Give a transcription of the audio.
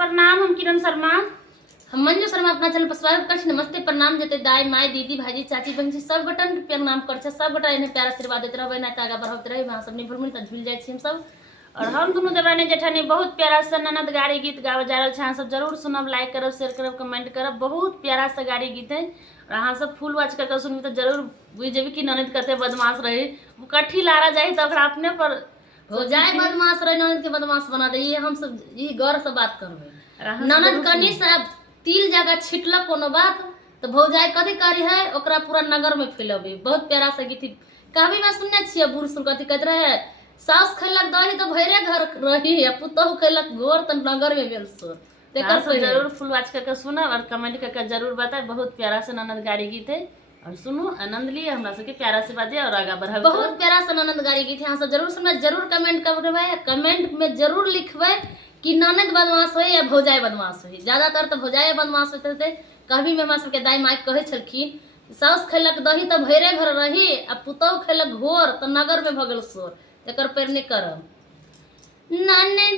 प्रणाम। हम किरण शर्मा, हम मंजू शर्मा अपना चैनल पर स्वागत कर। नमस्ते प्रणाम जते दाई माई दीदी भाजी चाची बहन सब गोटन के प्रणाम कर। सब गोटा इन्हें प्यार आशीर्वाद देते रहे ना आगा बढ़त रहे वहाँ सब नहीं भूल तक झूल जाए हम सब। और हम दोनों देवरानी जेठानी बहुत प्यारा सा ननद गाड़ी गीत गावे जा रहा है। सब जरूर सुनब, लाइक करब, शेयर करब, कमेंट करब। बहुत प्यारा सा गाड़ी गीत है और अहाँ सब फुल वॉच करके सुनबी तो जरूर बुझ जेबी कि ननद कते बदमाश रही। वो कट्ठी लारा जाए तो अपने पर हो जाए बदमाश रहे, ननद के बदमाश बना दे। ये हम सब ये गौर से बात करबे। ननद कनी से तिल जगह छिटलक कोनो बात तो भौजाई कथी करी है ओकरा पूरा नगर में फैलबे। बहुत प्यारा सा गीत कहबी में सुनने छिए। बूढ़ सुन कथी कहते रहे, सास खैलक दही तो भैरे घर रही है, पुतहु खैलक घोर तो नगर में भेल सोर। जरूर फुल वॉच करके सुना और कमेंट करके जरूर बताए। बहुत प्यारा सा ननद गाड़ी गीत है और सुनो, आनंद लिए हमरा सबके प्यारा से बाजे और आगे बढ़ाबे। बहुत प्यारा सा ननद गाड़ी गीत है। यहाँ सब जरूर सुनबे, जरूर कमेंट करबे। कमेंट में जरूर लिखबे कि ननद बदमाश हो या भौजाई बदमाश हो। ज्यादातर तो भौजाई बदमाश होते थे। कभी में हमरा सबके दाई माई कहे छलखिन, सास खैलक दही तो भैरे घर रही आ पुतहु खैलक घोर तो नगर में भगल सोर। एकर पर नहीं करब। नने